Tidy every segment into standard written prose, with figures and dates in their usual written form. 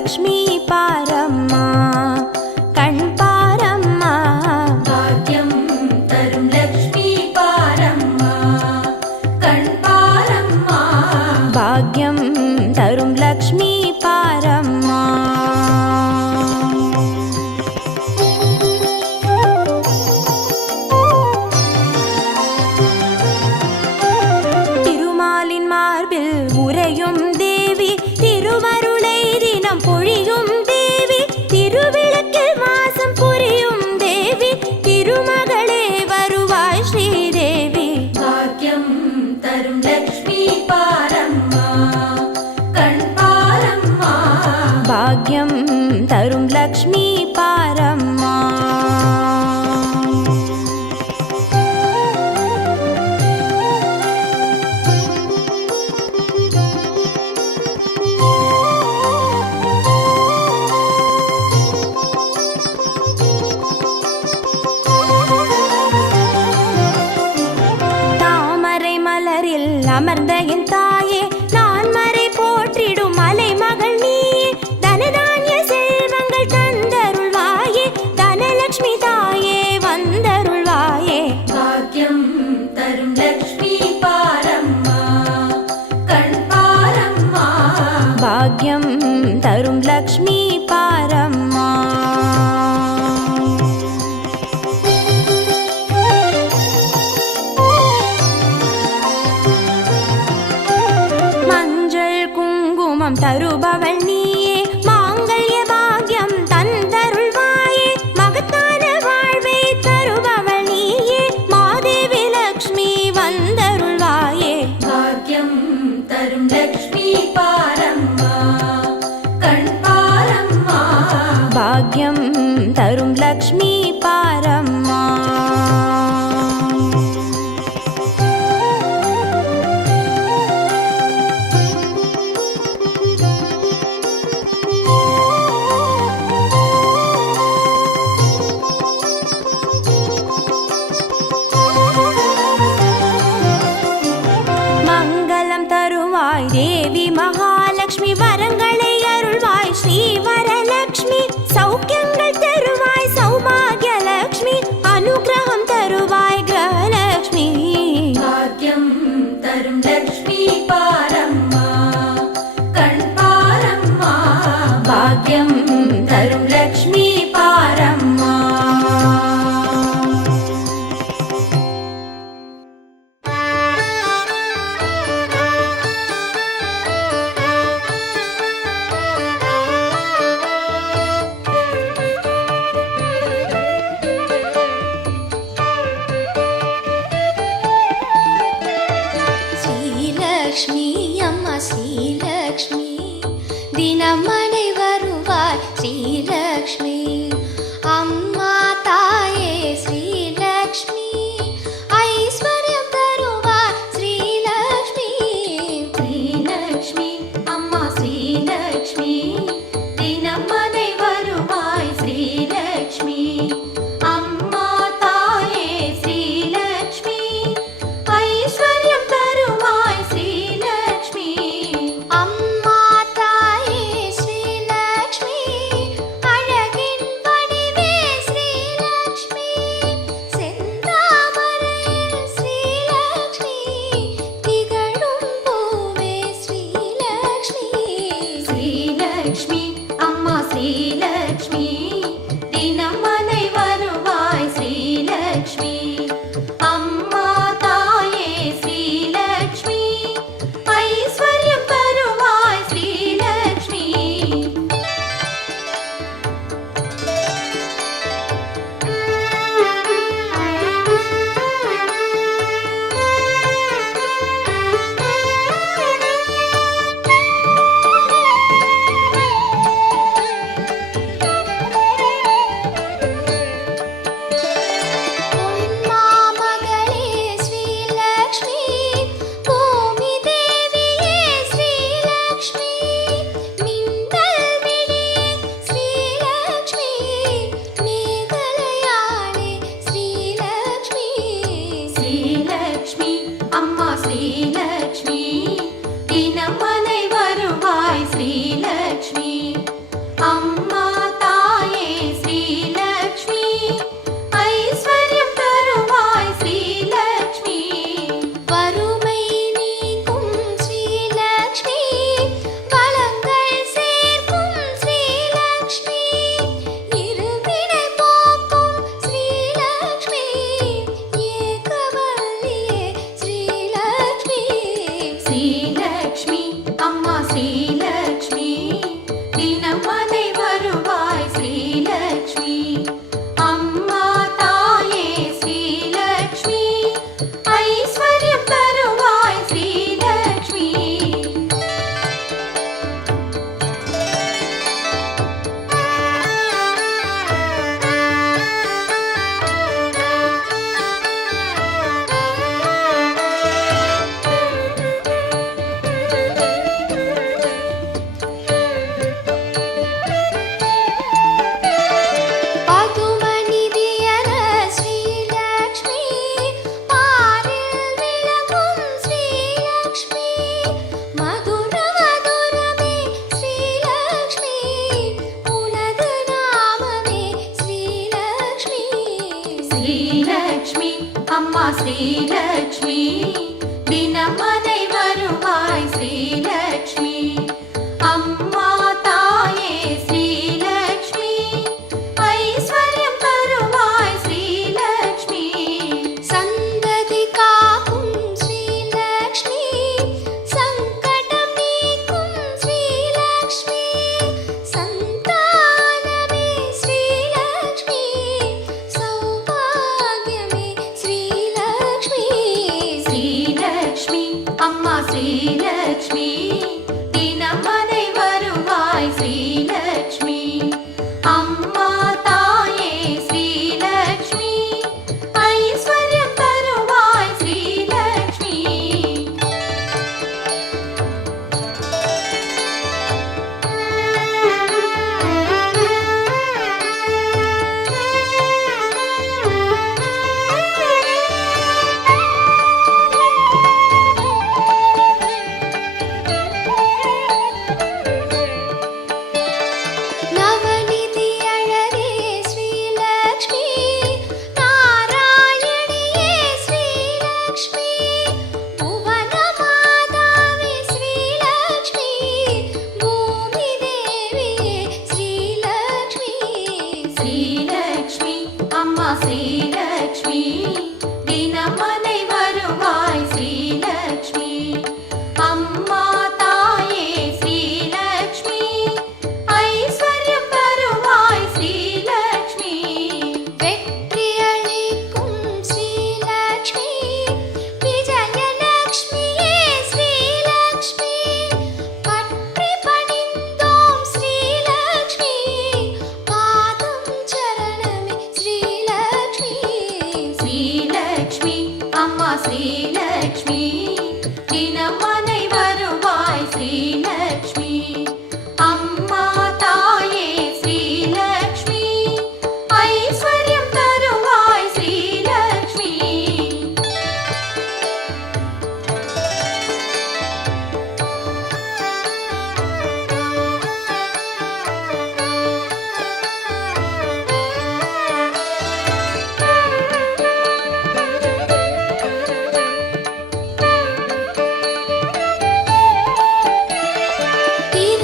லக்ஷ்மி பாரம்மா கண் பாரம்மா. பாக்கியம் தரும் லக்ஷ்மி பாரம்மா கண் பாரம்மா. பாக்யம் தரும் லக்ஷ்மி பாரம்மா. திருமாலின் மார்பில் உறையும் தேவி, திருவருளை தினம் பொழியும் தேவி, திருவிளக்கில் வாசம் புரியும் தேவி, திருமகளே வருவாய் ஸ்ரீதேவி. பாக்கியம் தரும் லக்ஷ்மி பாரம்மா கண் பாரம்மா. பாக்யம் தரும் லக்ஷ்மி பாரம்மா. தாமரை மலரில் அமர்ந்த என் தாயே, நான் மறை போற்றிடும் மலை மகள் நீயே, தனதானிய செல்வங்கள் தந்தருள்வாயே, தனலட்சுமி தாயே வந்தருள்வாயே. பாக்கியம் தரும் லக்ஷ்மி பாரம்மா கண் பாரம்மா. பாக்யம் தரும் லக்ஷ்மி பாரம்மா. மஞ்சள் குங்குமம் தருபவள் நீயே, மாங்கல்ய பாக்யம் தந்தருள்வாயே, மகத்தான வாழ்வை தருபவள் நீயே, மாதேவி லக்ஷ்மி வந்தருள்வாயே. பாக்கியம் தரும் லக்ஷ்மி பாரம்மா கண் பாரம்மா. பாக்யம் தரும் லக்ஷ்மி பாரம்மா. மங்களம் தருவாய் தேவி மகாலட்சுமி, வரங்களை அருள்வாய் ஸ்ரீ வரலட்சுமி, சௌக்கியங்கள் தருவாய் சௌபாகிய லட்சுமி, ஸ்ரீலக்ஷ்மி அம்மா ஸ்ரீலக்ஷ்மி தினமனை வருவாய் ஸ்ரீலக்ஷ்மி அம்மா தாயே ஸ்ரீலக்ஷ்மி ஐஸ்வர்யம் தருவாய் ஸ்ரீலக்ஷ்மி சந்ததி காக்கும் ஸ்ரீலக்ஷ்மி சங்கடம் நீக்கும் ஸ்ரீலக்ஷ்மி சந்தானமே ஸ்ரீலக்ஷ்மி சௌபாகியமே ஸ்ரீலக்ஷ்மி ஸ்ரீலக்ஷ்மி அம்மா ஸ்ரீலக்ஷ்மி தினமனை வருவாய் ஸ்ரீலக்ஷ்மி அம்மா தாயே ஸ்ரீலக்ஷ்மி ஐஸ்வர்யம் தருவாய் ஸ்ரீலக்ஷ்மி நவநிதி அழகே ஸ்ரீலக்ஷ்மி நாராயணியே ஸ்ரீலக்ஷ்மி புவன மாதாவே ஸ்ரீலக்ஷ்மி பூமி தேவியே ஸ்ரீலக்ஷ்மி ஸ்ரீலக்ஷ்மி அம்மா ஸ்ரீலக்ஷ்மி தினமனை வருவாய் ஸ்ரீலக்ஷ்மி அம்மா தாயே ஸ்ரீலக்ஷ்மி ஐஸ்வர்யம் தருவாய் ஸ்ரீலக்ஷ்மி வெற்றி அளிக்கும் ஸ்ரீலக்ஷ்மி விஜயலக்ஷ்மியே ஸ்ரீலக்ஷ்மி பற்றி பணிந்தோம் ஸ்ரீலக்ஷ்மி பாதம் சரணமே ஸ்ரீலக்ஷ்மி ஸ்ரீலக்ஷ்மி அம்மா ஸ்ரீலக்ஷ்மி தினமனை வருவாய் ஸ்ரீலக்ஷ்மி அம்மா தாயே ஸ்ரீலக்ஷ்மி ஐஸ்வர்யம் தருவாய் ஸ்ரீலக்ஷ்மி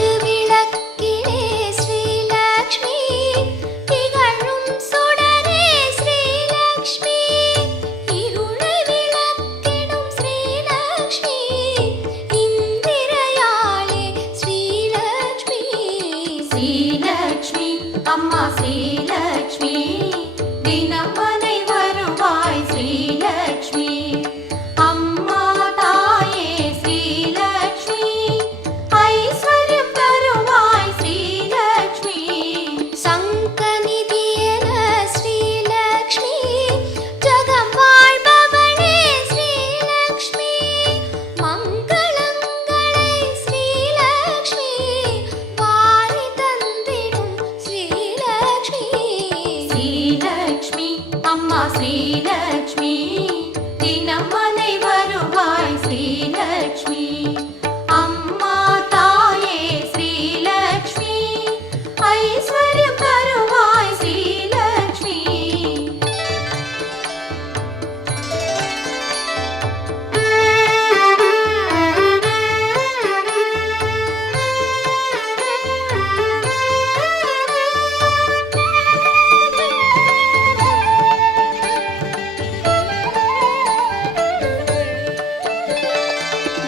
திருவிளக்கிலே ஸ்ரீலக்ஷ்மி திகழும் சுடரே ஸ்ரீலக்ஷ்மி இருளை விளக்கிடும் ஸ்ரீலக்ஷ்மி இந்திரயாளே ஸ்ரீலக்ஷ்மி ஸ்ரீலக்ஷ்மி அம்மா ஸ்ரீலக்ஷ்மி தினமனை வருவாய் ஸ்ரீலக்ஷ்மி அம்மா தாயே ஸ்ரீலக்ஷ்மி ஐஸ்வர்யம் தருவாய் ஸ்ரீலக்ஷ்மி சங்கநிதியன ஸ்ரீலக்ஷ்மி ஜகம் வாழ்பவளே ஸ்ரீலக்ஷ்மி மங்களங்களை ஸ்ரீலக்ஷ்மி வாரி தந்திடும் ஸ்ரீலக்ஷ்மி ஸ்ரீலக்ஷ்மி அம்மா ஸ்ரீலக்ஷ்மி தினமனை வருவாய் ஸ்ரீலக்ஷ்மி அம்மா தாயே ஸ்ரீலக்ஷ்மி ஐஸ்வர்யம் தருவாய் ஸ்ரீலக்ஷ்மி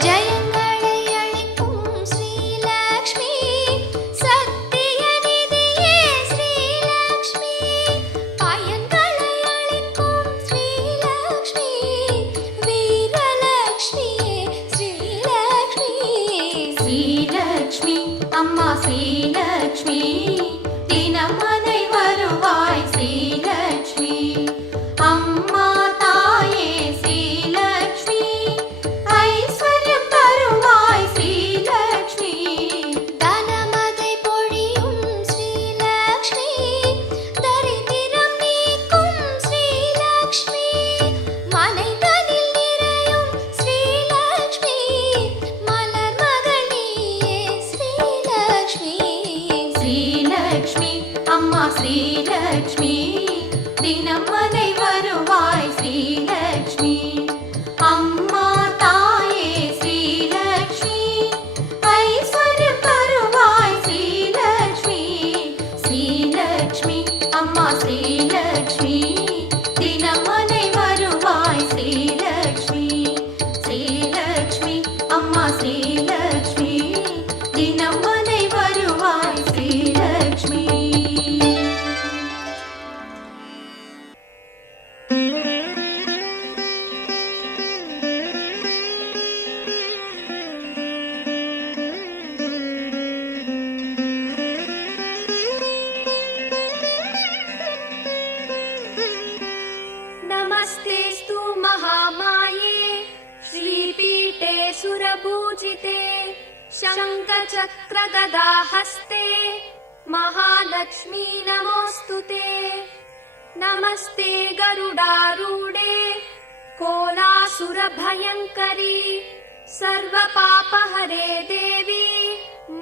ஜெயங்களை அளிக்கும் ஸ்ரீலக்ஷ்மி சத்திய நிதியே ஸ்ரீலக்ஷ்மி பயன்களை அளிக்கும் ஸ்ரீலக்ஷ்மி வீரலக்ஷ்மியே ஸ்ரீலக்ஷ்மி ஸ்ரீலக்ஷ்மி அம்மா ஸ்ரீலக்ஷ்மி தினமனை வருவாய் ஸ்ரீலக்ஷ்மி அம்மா தாயே ஸ்ரீலக்ஷ்மி ஐஸ்வர்யம் தருவாய் ஸ்ரீலக்ஷ்மி தனமதை பொழியும் ஸ்ரீலக்ஷ்மி தரித்திரம் நீக்கும் ஸ்ரீலக்ஷ்மி மனைதனில் நிறையும் ஸ்ரீலக்ஷ்மி மலர் மகள் நீயே ஸ்ரீலக்ஷ்மி வருவாய் ஸ்ரீலக்ஷ்மி. அம்மா தாயே ஸ்ரீலக்ஷ்மி, ஐஸ்வர்யம் தருவாய் ஸ்ரீலக்ஷ்மி. ஸ்ரீலக்ஷ்மி அம்மா ஸ்ரீலக்ஷ்மி, தினமனை வருவாய் ஸ்ரீலக்ஷ்மி. ஸ்ரீலக்ஷ்மி அம்மா ஸ்ரீலக்ஷ்மி, தினமனை வருவாய் ஸ்ரீலக்ஷ்மி. नमस्तेस्तु महामाये श्रीपीठे सुरपूजिते शङ्खचक्रगदाहस्ते महालक्ष्मी नमोऽस्तुते. नमस्ते गरुडारूढे कोलासुरभयङ्करी सर्वपापहरे देवी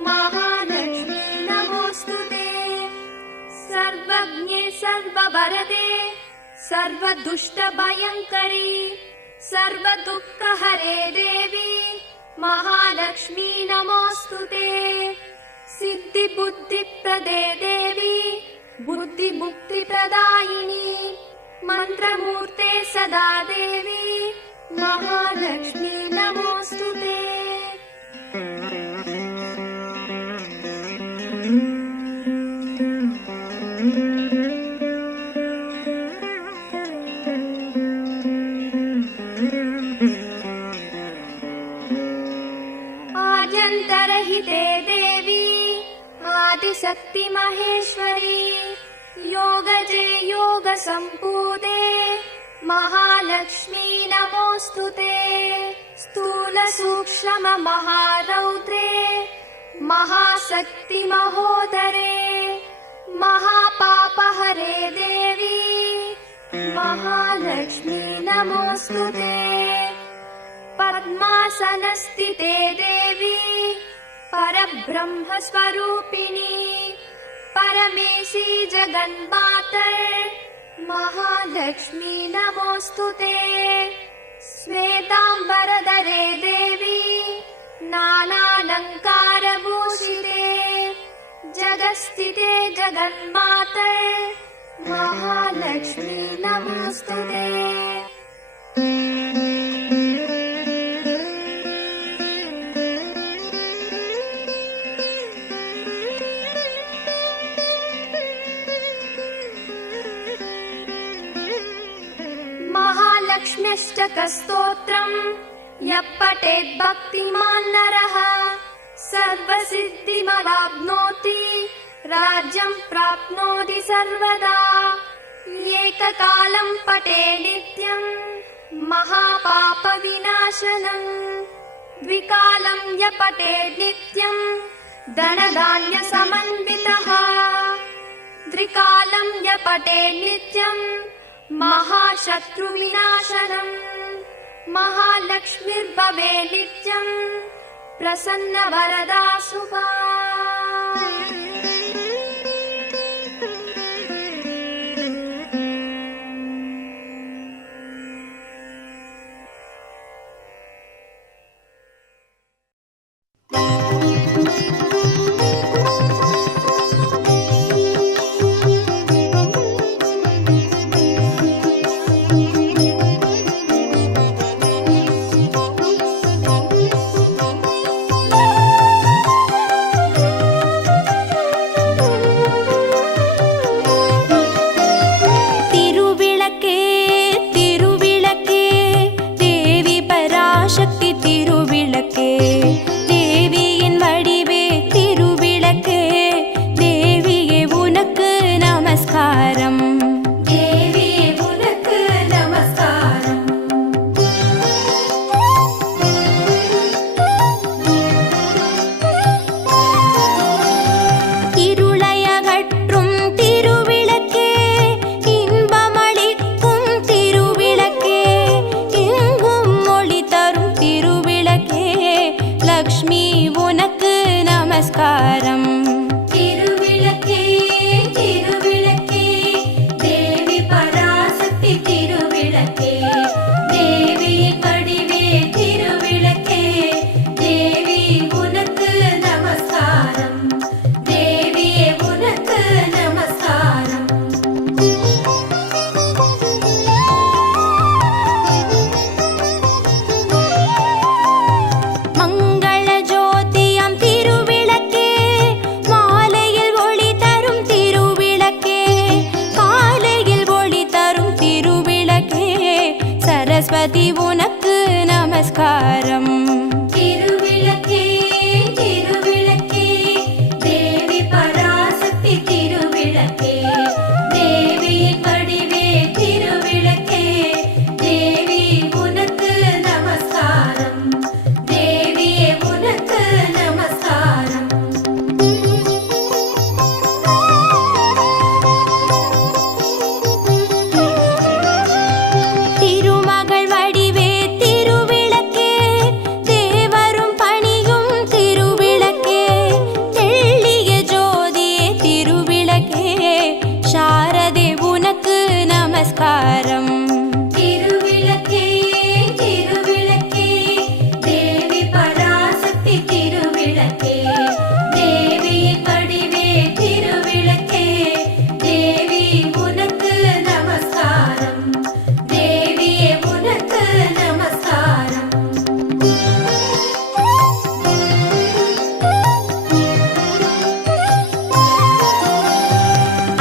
महालक्ष्मी नमोऽस्तुते. सर्वज्ञे सर्ववरदे सर्वदुष्टभयङ्करी सर्वदुःखहरे देवी महालक्ष्मी नमोऽस्तुते. सिद्धिबुद्धिप्रदे देवी बुद्धिमुक्तिप्रदायिनी मन्त्रमूर्ते सदा देवी महालक्ष्मी नमोऽस्तुते. आद्यन्तरहिते देवी आदिशक्ति महेश्वरी योगजे योगसम्पूते महालक्ष्मी नमोऽस्तुते. स्थूलसूक्ष्म महारौद्रे महाशक्ति महोदरे महापापहरे देवी महालक्ष्मी नमोऽस्तुते. पद्मासनस्थिते देवी परब्रह्मस्वरूपिणी परमेशी जगन्माते महालक्ष्मी नमोऽस्तुते. श्वेताम्बरधरे देवी नानालङ्कारभूषिते जगत्स्थिते जगन्माते महालक्ष्मी नमोऽस्तुते. महालक्ष्म्यष्टकस्तोत्रम् यः पठेत् भक्तिमान् नरः सर्वसिद्धिमवाप्नोति राज्यं प्राप्नोति सर्वदा. एककालं पठे नित्यं महापापविनाशनम् द्विकालं यः पठेत् नित्यं धनधान्यसमन्वितः त्रिकालं यः पठेत् नित्यं महाशत्रुविनाशनम् महालक्ष्मीर्भवे नित्यं प्रसन्नवरदा शुभा. திருவிளக்கே தேவியின் வடிவே திருவிளக்கே தேவி உனக்கு நமஸ்காரம் தேவியே உனக்கு நமஸ்காரம் மங்கள ஜோதியாம் திருவிளக்கே மாலையில் ஒளி தரும் திருவிளக்கே காலையில் ஒளி தரும் திருவிளக்கே சரஸ்வதி உனக்கு நமஸ்காரம் திருவிளக்கே திருவிளக்கே தேவி பராசக்தி திருவிளக்கே தேவியின் வடிவே திருவிளக்கே தேவி உனக்கு நமஸ்காரம் தேவியே உனக்கு நமஸ்காரம் திருமகள் வடிவே திருவிளக்கே தேவரும் பணியும் திருவிளக்கே தெள்ளிய ஜோதியே திருவிளக்கே சாரதே உனக்கு நமஸ்காரம் திருவிளக்கே திருவிளக்கே தேவி பராசக்தி திருவிளக்கே தேவியின் வடிவே திருவிளக்கே தேவி உனக்கு நமஸ்காரம் தேவியே உனக்கு நமஸ்காரம்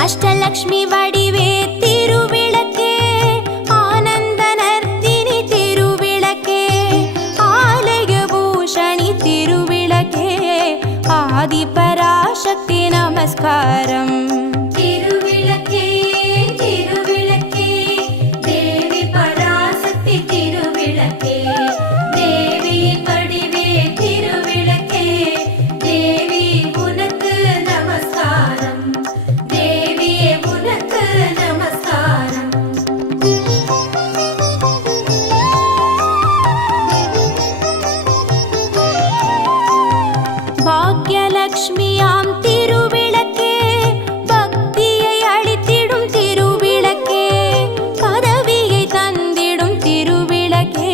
அஷ்டலக்ஷ்மி வடிவே திருவிளக்கே ஆனந்த நர்த்தினி திருவிளக்கே ஆலய பூஷணி திருவிளக்கே ஆதி பராசக்தி நமஸ்காரம் திருவிளக்கே திருவிளக்கே தேவி பராசக்தி திருவிளக்கே தேவியின் வடிவே திருவிளக்கே தேவி உனக்கு நமஸ்காரம் தேவியே உனக்கு நமஸ்காரம் பாக்யலக்ஷ்மியாம் திருவிளக்கே பக்தியை அளித்திடும் திருவிளக்கே பதவியை தந்திடும் திருவிளக்கே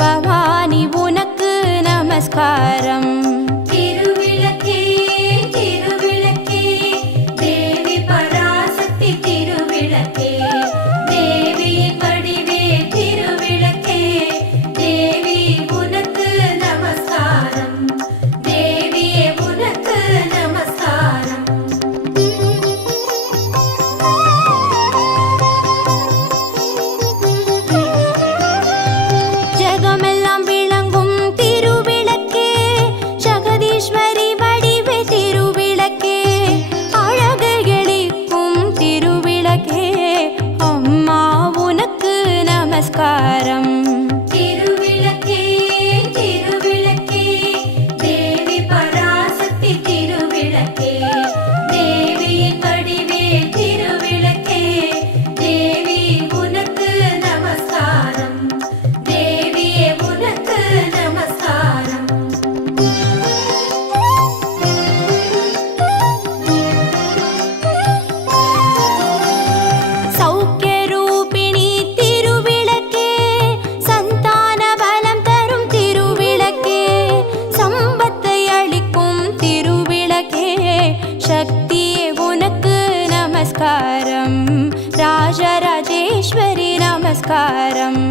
பவானி உனக்கு நமஸ்காரம் திருவிளக்கே திருவிளக்கே தேவி பராசக்தி திருவிளக்கே தேவியின் வடிவே திருவிளக்கே தேவி உனக்கு நமஸ்காரம் தேவியே உனக்கு நமஸ்காரம் ஜகமெல்லாம் விளங்கும் திருவிளக்கே ஜகதீஸ்வரி வடிவே திருவிளக்கே அழகு எளிக்கும் திருவிளக்கே அம்மா உனக்கு நமஸ்காரம் திருவிளக்கே திருவிளக்கே தேவி பராசக்தி திருவிளக்கே தேவியின் வடிவே திருவிளக்கே தேவி உனக்கு நமஸ்காரம் தேவியே உனக்கு நமஸ்காரம் சௌக்கிய ரூபிணி திருவிளக்கே சந்தான பலம் தரும் திருவிளக்கே சம்பத்தை அளிக்கும் திருவிளக்கே சக்தியே உனக்கு நமஸ்காரம் ராஜராஜேஸ்வரி நமஸ்காரம்